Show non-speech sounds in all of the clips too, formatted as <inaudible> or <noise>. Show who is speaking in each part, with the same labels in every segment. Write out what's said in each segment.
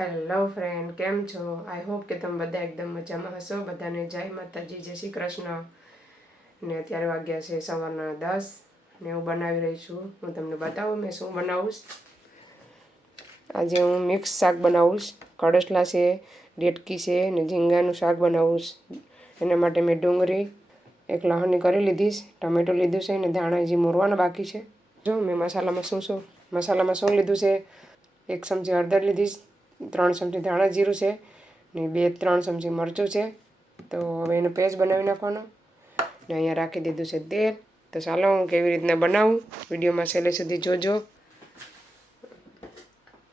Speaker 1: Hello friend કેમ છો? I hope કે તમે બધા એકદમ મજામાં હશો. બધાને જય માતાજી, જય શ્રી કૃષ્ણ. ને અત્યારે વાગ્યા છે સવારના દસ ને હું બનાવી રહી છું. હું તમને બતાવું, મેં શું બનાવું આજે હું મિક્સ શાક બનાવું કડસલા છે ડેટકી છે ને ઝીંગાનું શાક બનાવું એના માટે મેં ડુંગળી, એક લહણી કરી લીધીશ ટમેટું લીધું છે ને ધાણા હજી મોરવાના બાકી છે. જો, મેં મસાલામાં શું શું, મસાલામાં શું લીધું છે? એક ચમચી હળદર લીધી ત્રણ ચમચી ધાણા જીરું છે ને બે ત્રણ ચમચી મરચું છે. તો હવે એનો પેસ્ટ બનાવી નાખવાનો. ને અહીંયા રાખી દીધું છે તેલ. તો ચાલો હું કેવી રીતના બનાવું? વિડીયોમાં છેલ્લે સુધી જોજો.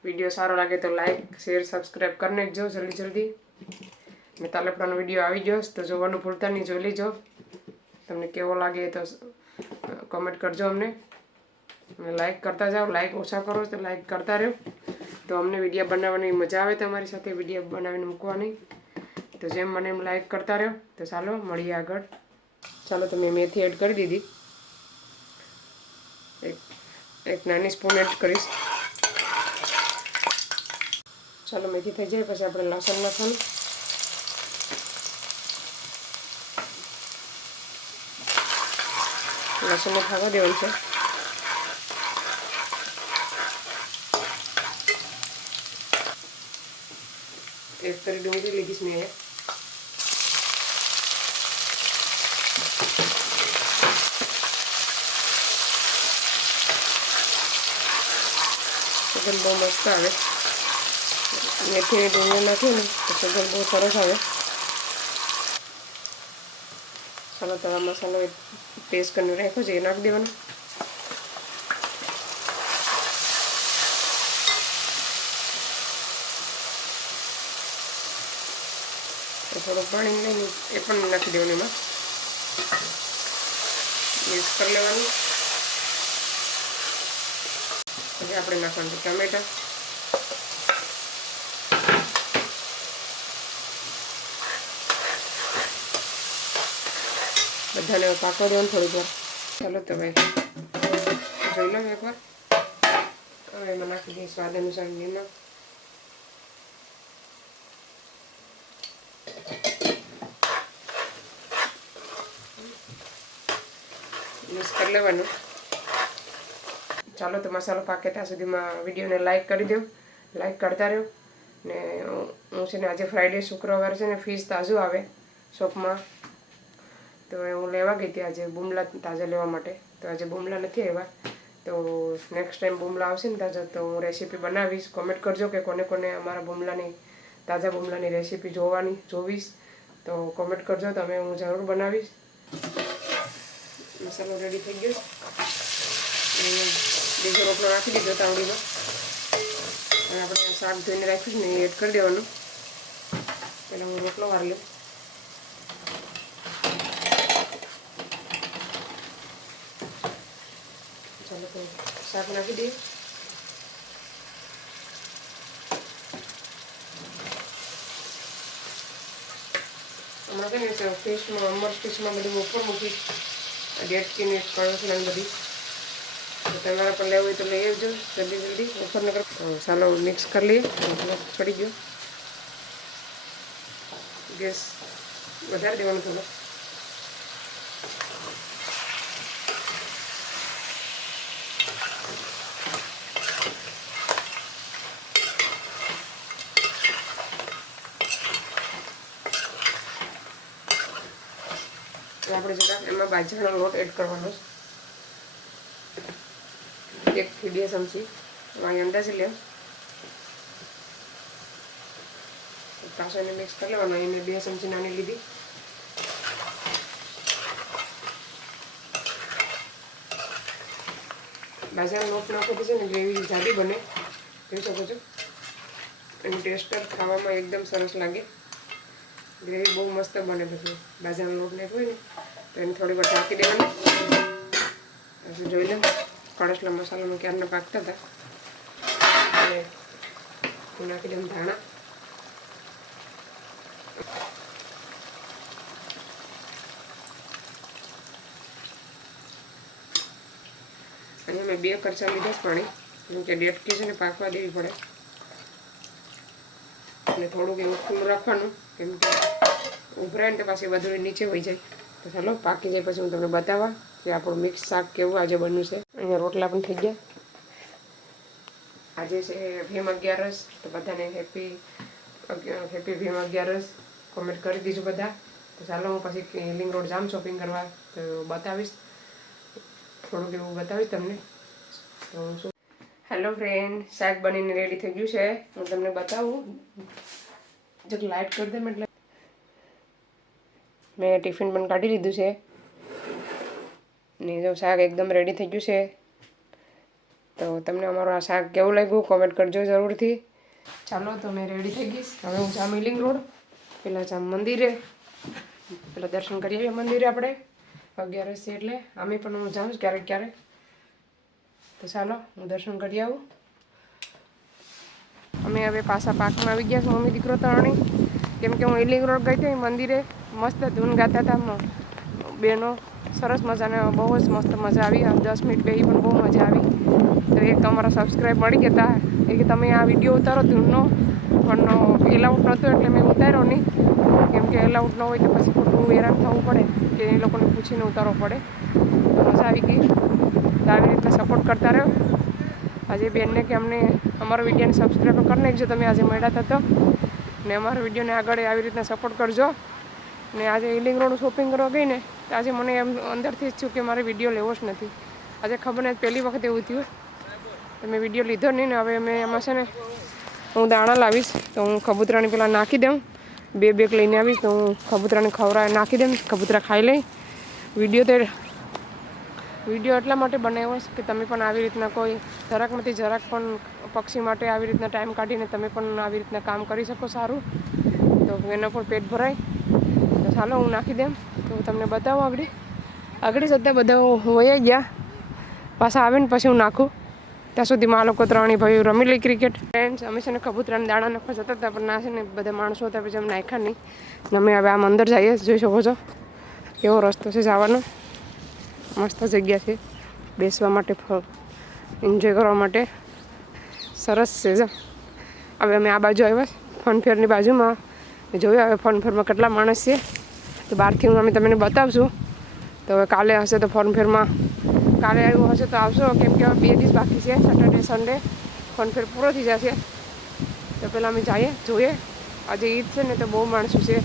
Speaker 1: વીડિયો સારો લાગે તો લાઈક, શેર, સબસ્ક્રાઈબ કરી નાખજો જલ્દી જલ્દી. ને તાલપડાનો વીડિયો આવી ગયો તો જોવાનું ભૂલતા નહીં, જોઈ લેજો. તમને કેવો લાગે તો કમેન્ટ કરજો અમને. લાઈક કરતા જાઓ. લાઈક ઓછા કરો તો લાઈક કરતા રહો તો અમને વીડિયો બનાવવાની મજા આવે તમારી સાથે વીડિયો બનાવીને મૂકવાની. તો જેમ મને એમ લાઈક કરતા રહ્યો, તો ચાલો મળીએ આગળ. ચાલો તો મેં મેથી એડ કરી દીધી. એક એક નાની સ્પૂન એડ કરીશ. ચાલો મેથી થઈ જાય, પછી આપણે લસણ નાખવાનું લસણને ખાવા દેવાનું છે. એક दूंगी લીધીશ મેં સુગંધ બહુ મસ્ત આવે. મેથી ડુંગળી નાખીએ ને તો સુગંધ બહુ સરસ આવે. ચાલો તવા મસાલો પેસ્ટ કરીને રાખો છે એ નાખી દેવાનો. થોડું પાણી લઈને એ પણ નાખી દેવાનું એમાં. મિક્સ કરી લેવાનું. પછી આપણે નાખવાનું છે ટમેટા. બધાને પાકવા દેવાનું થોડીક વાર. ચાલો તો ભાઈ જોઈ લો એકવાર. હવે એમાં નાખી દઈએ સ્વાદ અનુસાર નિમક મિક્સ કરી લેવાનું ચાલો તો મસાલો પાકે ત્યાં સુધીમાં વિડીયોને લાઇક કરી દો લાઇક કરતા રહ્યો. ને હું છે ને આજે ફ્રાઈડે શુક્રવાર છે ને ફીસ તાજું આવે શોપમાં તો હું લેવા ગઈ હતી આજે બુમલા તાજા લેવા માટે. તો આજે બુમલા નથી આવ્યા. તો નેક્સ્ટ ટાઈમ બુમલા આવશે ને તાજા તો હું રેસીપી બનાવીશ. કોમેન્ટ કરજો કે કોને કોને અમારા બુમલાની, તાજા બુમલાની રેસીપી જોવાની, જોવીશ. તો કોમેન્ટ કરજો તમે હું જરૂર બનાવીશ. મસાલો રેડી થઈ ગયો બીજો રોટલો નાખી દીધો તાવડીમાં. અને આપણે શાક ધોઈને રાખ્યું ને એડ કરી દેવાનું. પહેલાં હું રોટલો વાર લઉં. ચાલો તો શાક નાખી દઈએ. હમણાં છે ને ફિશમાં અમર ફિશમાં બધું ઉપર મૂકી ડેટકીની કળસલાની બધી. તો તમારે પણ લેવું હોય તો લઈ આવજો, જલ્દી જલ્દી. ઓફર ન કરો મિક્સ કરી લઈએ. છોડી ગયો. ગેસ વધારે દેવાનું થોડો. આપણે જરાક એમાં બાજરાનો લોટ એડ કરવાનો એક થી બે ચમચી. વાંગી અંદાજે લે. પાછો એને મિક્સ કરી લેવાનો. એને બે ચમચી નાની લીધી. બાજરાનો લોટ નાખો છે ને ગ્રેવી જાડી બને. જોઈ શકો છો. એની ટેસ્ટ ખાવામાં એકદમ સરસ લાગે. ગ્રેવી બહુ મસ્ત બને પછી બાજરાનો લોટ નાખ્યો હોય ને. એને થોડી વાર ઢાંકી દેવાની. જોઈ લો, કળશના મસાલામાં ક્યારના પાકતા હતા અને નાખી દઉં ધાણા. અને અમે બે કરચા લીધા જ પાણી. કેમ કે ડેટકી છે ને પાકવા દેવી પડે. અને થોડુંક એવું ખુલ્લું રાખવાનું, કેમ કે ઉભરાય ને તો પાછી બધું નીચે વહી જાય. તો ચાલો, પાકી જાય પછી હું તમને બતાવવા કે આપણું મિક્સ શાક કેવું આજે બન્યું છે. અહીંયા રોટલા પણ થઈ ગયા. આજે છે ભીમ અગિયારસ, તો બધાને હેપી હેપી ભીમ અગિયારસ. કોમેન્ટ કરી દીજો બધા. તો ચાલો, હું પછી લિંગ રોડ જામ શોપિંગ કરવા તો બતાવીશ. થોડુંક એવું બતાવીશ તમને. તો શું? હેલો ફ્રેન્ડ શાક બનીને રેડી થઈ ગયું છે. હું તમને બતાવું. જક લાઇટ કરી દે એટલે મેં ટિફિન પણ કાઢી લીધું છે. ને જો શાક એકદમ રેડી થઈ ગયું છે. તો તમને અમારું આ શાક કેવું લાગ્યું કોમેન્ટ કરજો જરૂરથી. ચાલો તો મેં રેડી થઈ ગઈશ હવે હું જામ મિલિંગ રોડ. પેલા જામ મંદિરે. પેલા દર્શન કરી આવીએ મંદિરે આપણે. અગિયારસ છે એટલે. અમે પણ હું જાઉં ક્યારેક ક્યારેક. તો ચાલો, હું દર્શન કરી આવું. અમે હવે પાછા પાકમાં આવી ગયા છે, મમ્મી દીકરો તરણી કેમ કે હું ઇલિંગ રોડ ગઈ હતી મંદિરે. મસ્ત ધૂન ગાતા હતા બેનો. સરસ મજાને, બહુ જ મસ્ત મજા આવી. દસ મિનિટ પહેલી પણ બહુ મજા આવી. તો એક અમારા સબસ્ક્રાઈબ મળી ગયા હતા એ કે તમે આ વીડિયો ઉતારો ધૂનનો. પણ એલાઉટ નહોતો એટલે મેં ઉતાર્યો નહીં. કેમ કે એલાઉટ ન હોય તો પછી ખોટું હેરાન થવું પડે કે એ લોકોને પૂછીને ઉતારવો પડે. મજા આવી ગઈ. તો આવી રીતે સપોર્ટ કરતા રહ્યો. આજે બેનને કે અમને અમારો વિડીયોને સબસ્ક્રાઈબ કરી નાખજો. તમે આજે મળ્યા હતા તો. ને અમારા વિડીયોને આગળ આવી રીતના સપોર્ટ કરજો. ને આજે ઇલિંગ રોડ શોપિંગ કરવા ગઈ ને આજે મને એમ અંદરથી જ થયું કે મારે વીડિયો લેવો જ નથી. આજે ખબર નહીં પહેલી વખત એવું થયું. તો મેં વીડિયો લીધો નહીં ને, હવે મેં એમાં છે ને, હું દાણા લાવીશ, તો હું કબૂતરાને પેલા નાખી દઉં. બે બેગ લઈને આવીશ, તો હું કબૂતરાને ખવડાવી નાખી દઉં કબૂતરા ખાઈ લઈ. વીડિયો તે વીડિયો એટલા માટે બનાવ્યો છે કે તમે પણ આવી રીતના કોઈ જરાકમાંથી જરાક પણ પક્ષી માટે આવી રીતના ટાઈમ કાઢીને તમે પણ આવી રીતના કામ કરી શકો સારું. તો એનો પણ પેટ ભરાય. ચાલો હું નાખી દેમ તો તમને બતાવું આગળ. આગળ જતાં બધા વયા ગયા. પાછા આવે ને પછી હું નાખું. ત્યાં સુધીમાં આ લોકો ત્રણેય ભાઈઓ રમી લઈ ક્રિકેટ ફ્રેન્ડ્સ અમે છે ને કબૂતરાને દાણા નાખવા જતા હતા, પણ ના છે ને બધા માણસો હતા, પછી અમે નાખ્યા નહીં. અમે હવે આમ અંદર જઈએ, જોઈ શકો છો. કેવો રસ્તો છે જવાનો. મસ્ત જગ્યા છે. બેસવા માટે એન્જોય કરવા માટે. સરસ છે, જો. હવે અમે આ બાજુ આવ્યા ફનફેરની બાજુમાં. જોયું હવે ફનફેરમાં કેટલા માણસ છે. તો બહારથી હું અમે તમને બતાવશું. તો હવે કાલે હશે તો ફોર્મફેરમાં કાલે આવ્યું હશે તો આવશો, કેમ કે બે દિવસ બાકી છે સેટરડે સન્ડે ફોર્મફેર પૂરો થઈ જશે. તો પહેલાં અમે જઈએ, જોઈએ. આજે ઈદ છે ને તો બહુ માણસો છે.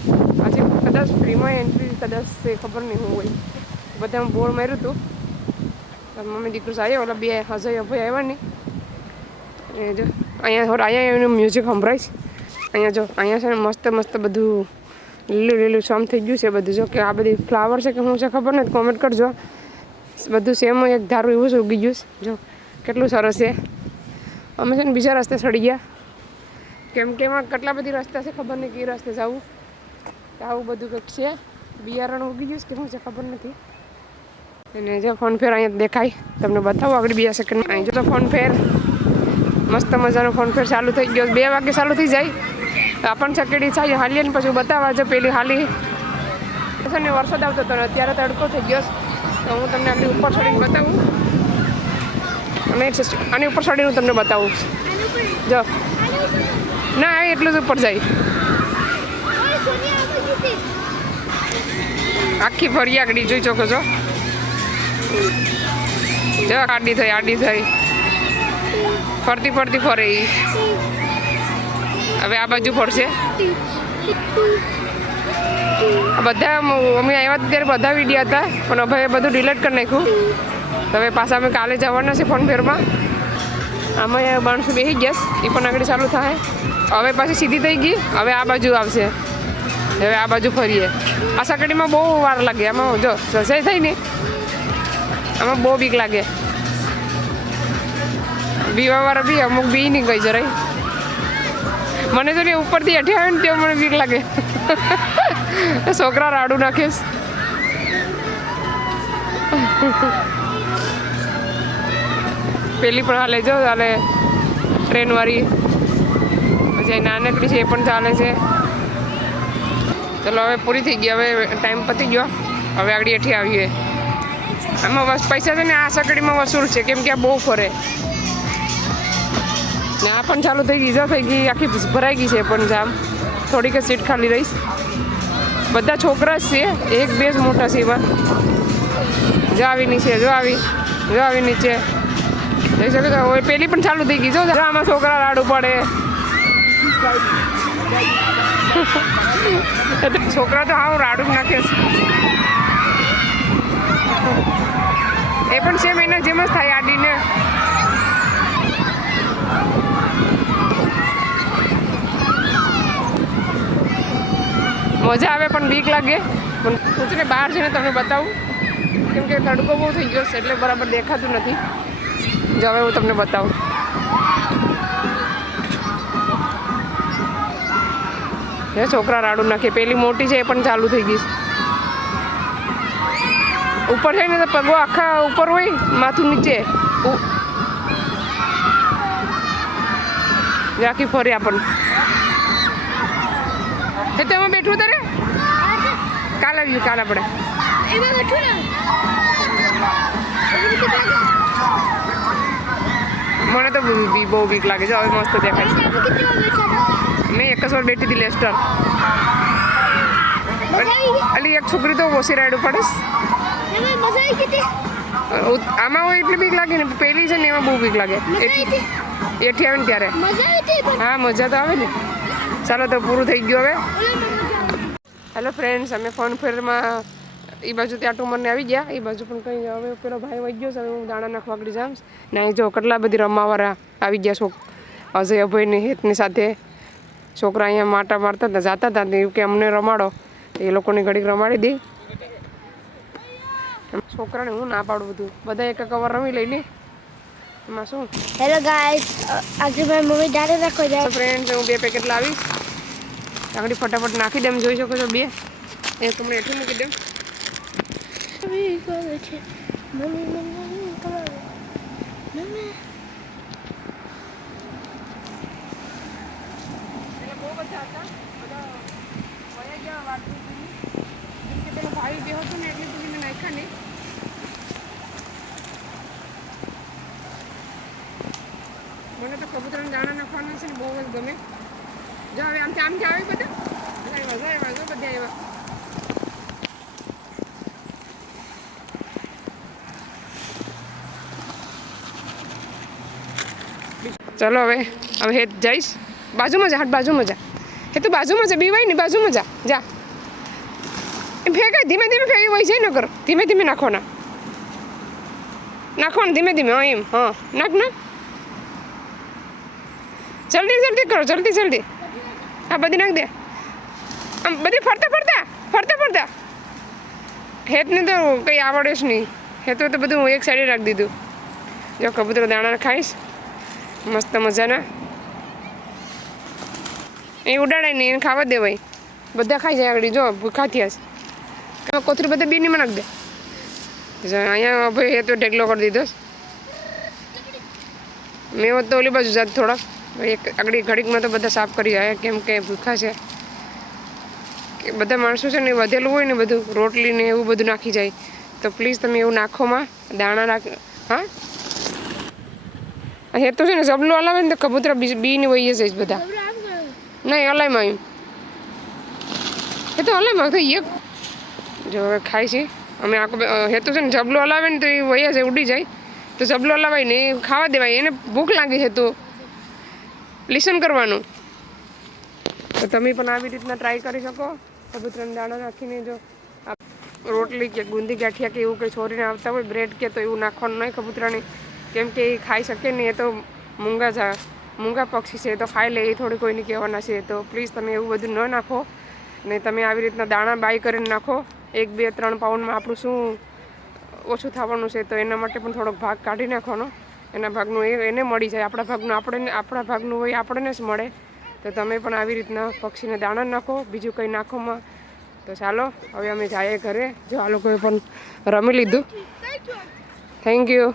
Speaker 1: આજે કદાચ ફ્રીમાં એન્ટ્રી કદાચ છે, ખબર નહીં હું હોય બધા બોર્ડ માર્યું હતું. મમ્મી દીકરો જાય ઓલા બે હજય અભય આવ્યા ને. જો, અહીંયા થોડા, અહીંયા એનું મ્યુઝિક સંભળાય છે. અહીંયા જો, અહીંયા છે ને મસ્ત મસ્ત બધું લીલું લીલું શામ થઈ ગયું છે બધું. જો કે આ બધી ફ્લાવર છે કે શું છે ખબર નથી કોમેન્ટ કરજો. બધું સેમ એક ધારું એવું જ ઉગી ગયું છે. જો, કેટલું સરસ છે. અમે છે ને બીજા રસ્તે સડી ગયા. કેમ કે એમાં કેટલા બધી રસ્તા છે ખબર નહીં કઈ રસ્તે જવું. આવું બધું કંઈક છે. બિયારણ ઉગી ગયું કે શું છે ખબર નથી. અને જો ફોન ફેર અહીંયા દેખાય. તમને બતાવો આગળ બીજા સેકન્ડમાં અહીં જો તો ફોન ફેર. મસ્ત મજાનો ફોન ફેર ચાલુ થઈ ગયો. બે વાગે ચાલુ થઈ જાય. આપણ ચકેડી થાય, હાલીએ ને પછી બતાવવા જો પેલી હાલી. છે ને વરસાદ આવતો હતો અત્યારે તડકો થઈ ગયો તો હું તમને આટલી ઉપર ચડીને બતાવું. અને આની ઉપર ચડીને હું તમને બતાવું. જો. ના એટલું જ ઉપર જાય. આખી ફરી આગળ જોઈ શકો છો. જો, આડી થઈ આડી થઈ. ફરતી ફરતી ફરે ઈ. હવે આ બાજુ ફરશે. બધા અમે આવ્યા ત્યારે બધા વિડ્યા હતા, પણ હવે બધું ડિલેટ કરી નાખ્યું. હવે પાછા અમે કાલે જવાના છે ફોન ફેરમાં આમાં માણસો બેસી ગયા એ પણ આગળ ચાલુ થાય. હવે પાછી સીધી થઈ ગઈ, હવે આ બાજુ આવશે. હવે આ બાજુ ફરીએ. આ સકડીમાં બહુ વાર લાગે, આમાં જો રસાઈ થઈ ને. આમાં બહુ બીક લાગે. બીવા વાળા બી અમુક બી નહીં ગઈ જરાય. મને તો ઉપરથી હેઠે આવે ને ત્યાં મને બીક લાગે. છોકરા રાડું નાખીશ. પેલી પણ હાલે જો, હાલે ટ્રેનવાળી. પછી નાનકડી છે, એ પણ ચાલે છે. ચલો, હવે પૂરી થઈ ગઈ, હવે ટાઈમ પતી ગયો. હવે આગળ એઠી આવીએ. આમાં પૈસા છે ને, આ સકડીમાં વસૂલ છે, કેમ કે આ બહુ ફરે. ને પણ ચાલુ થઈ ગઈ જો થઈ ગઈ આખી ભરાઈ ગઈ છે પણ જામ. થોડીક સીટ ખાલી રહીશ બધા છોકરા જ છે. એક, બે જ મોટા છે એમાં. જો આવી નીચે, જો આવી જો આવી નીચે. જઈ શકો છો પેલી પણ ચાલુ થઈ ગઈ જો આમાં છોકરા રાડું પડે <laughs> છોકરા તો હા રાડું નાખે છે. એ પણ સેમ એના જેમ જ થાય આડીને મજા આવે પણ બીક લાગે. પણ પૂછને બહાર જઈને તમને બતાવું. કેમ કે તડકો બહુ થઈ ગયો છે, એટલે બરાબર દેખાતું નથી. જો હવે હું તમને બતાવું. એ છોકરા રાડું નાખે. પેલી મોટી છે એ પણ ચાલુ થઈ ગઈ. ઉપર છે ને તો પગો આખા ઉપર હોય, માથું નીચે. આખી ફરી આપણને. એ તો એમાં બેઠું તારે? કાલ આવ્યું કાલ આપણે.
Speaker 2: એમાં બેઠું ને.
Speaker 1: મને તો બહુ બીક લાગે. છે હવે મસ્ત દેખાય છે? મેં એક જ વાર બેઠી હતી લેસ્ટર. અલી એક છોકરી તો ઓછી રાઈડ
Speaker 2: હતી?
Speaker 1: આમાં હોય એટલી બીક લાગે ને પેલી છે ને એમાં બહુ બીક લાગે. એઠી આવે ને ત્યારે. હા મજા તો આવે ને. ચાલો તો પૂરું થઈ ગયું હવે. હેલો ફ્રેન્ડ્સ અમે ફોન ફેરમાં એ બાજુ ત્યાં ટુમરને આવી ગયા. એ બાજુ પણ કંઈ હવે પેલો ભાઈ વહી ગયો છે હું દાણા નાખવા આગળ જામ ને અહીં જો કેટલા બધી રમવાવાળા આવી ગયા છોક અજય અભયની હેતની સાથે છોકરા અહીંયા માટા મારતા હતા, જાતા હતા એવું કે અમને રમાડો. એ લોકોની ઘડીક રમાડી દઈ છોકરાને હું ના પાડું બધું. બધા એક કવર રમી લઈને એમાં શું?
Speaker 2: હેલો ગાઈસ આજે મારી મમ્મી દાડે રાખો જાય.
Speaker 1: ફ્રેન્ડ હું બે પેકેટ લાવીશ. આગળ ફટાફટ નાખી દેમ જોઈ શકો છો બે. એ તમને એટલું મૂકી દેમ. ભાઈ બે હતો ને એટલે તમે મેં નાખ્યા નહીં મને તો કબૂતરના દાણા નાખવાના છે ને બહુ જ ગમે. જો હવે આમથી આમથી આવે બધા? બધા આવ્યા આવ્યા જો બધા આવ્યા ચલો હવે હવે હેત જઈશ. બાજુમાં જા, હાટ બાજુમાં જા. હે તું બાજુમાં જા, બીવાય ને બાજુમાં જા. જા. એ ફેંકાય, ધીમે ધીમે ફેંકી વહી જાય ન કર ધીમે ધીમે નાખવાના. નાખવાનું ધીમે ધીમે, હા એમ, હા. નાખ નાખ. જલ્દી જલ્દી કરો, જલ્દી જલ્દી. હા બધી નાખ દે. આમ બધી ફરતા ફરતા ફરતા ફરતા. હેતને તો કંઈ આવડે જ નહીં. હેતુ તો બધું હું એક સાઈડે રાખી દીધું. જો કબૂતરો દાણા ખાઈશ. મસ્ત મજાના. એ ઉડાડાય નહીં, એને ખાવા દેવાય બધા ખાઈ જાય આગળ. જો, ભૂખા થયા છે. કોથરી બધા બીની નાખ દે. અહીંયા ભાઈ એ તો ઢેકલો કરી દીધો મેં તો ઓલી બાજુ જાત થોડાક. એક આગળ ઘડીકમાં તો બધા સાફ કરી આવ્યા કેમ કે ભૂખા છે. કે બધા માણસો છે ને વધેલું હોય ને બધું, રોટલી ને એવું બધું નાખી જાય. તો પ્લીઝ તમે એવું નાખોમાં દાણા નાખ, હા? હે તો છે ને જબલું હલાવે ને તો કબૂતરા બી, બીને વહી છે જ બધા. નહીં હલાયમાં આવ્યું એ તો હલાયમાં તો એક. જો હવે ખાય છે. અમે આખો હેતુ છે ને જબલો હલાવે ને તો એ વહી જાય, ઉડી જાય. તો જબલો હલાવાય ને ખાવા દેવાય, એને ભૂખ લાગી છે તો. લિસન કરવાનું. તો તમે પણ આવી રીતના ટ્રાય કરી શકો. કબૂતરાના દાણા નાખીને જો રોટલી કે ગુંદી ગાંઠિયા કે એવું કંઈ છોરીને આવતા હોય બ્રેડ કે તો એવું નાખવાનું નહીં કબૂતરાને. કેમ કે એ ખાઈ શકે નહીં, એ તો મૂંગા જા, મૂંગા પક્ષી છે તો ખાઈ લે, એ થોડી કોઈને કહેવાના છે. તો પ્લીઝ તમે એવું બધું ન નાખો. ને તમે આવી રીતના દાણા બાય કરીને નાખો. એક, બે, ત્રણ પાઉન્ડમાં આપણું શું ઓછું થવાનું છે, તો એના માટે પણ થોડોક ભાગ કાઢી નાખવાનો. એના ભાગનું એ એને મળી જાય. આપણા ભાગનું આપણે આપણા ભાગનું હોય, આપણને જ મળે. તો તમે પણ આવી રીતના પક્ષીને દાણા નાખો, બીજું કંઈ નાખોમાં તો ચાલો, હવે અમે જઈએ ઘરે. જો આ લોકોએ પણ રમી લીધું. થેન્ક યુ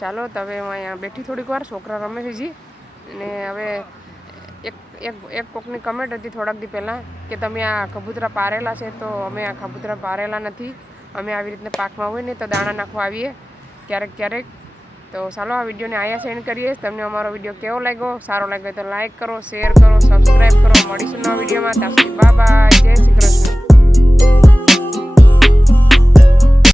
Speaker 1: ચાલો, તો હવે અહીંયા બેઠી થોડીક વાર, છોકરા રમે છે જી. અને હવે એક એક એક કોકની કમેન્ટ હતી થોડાક દી પહેલાં કે તમે આ કબૂતરા પારેલા છે તો અમે આ કબૂતરા પારેલા નથી. અમે આવી રીતના પાકમાં હોય ને તો દાણા નાખવા આવીએ. ક્યારેક ક્યારેક તો ચાલો આ વિડીયોને આયા સેન્ડ કરીએ. તમને અમારો વીડિયો કેવો લાગ્યો? સારો લાગ્યો તો લાઇક કરો, શેર કરો સબસ્ક્રાઈબ કરો. મળીશું નવા વિડીયોમાં. ત્યાં સુધી બાય જય શ્રી કૃષ્ણ.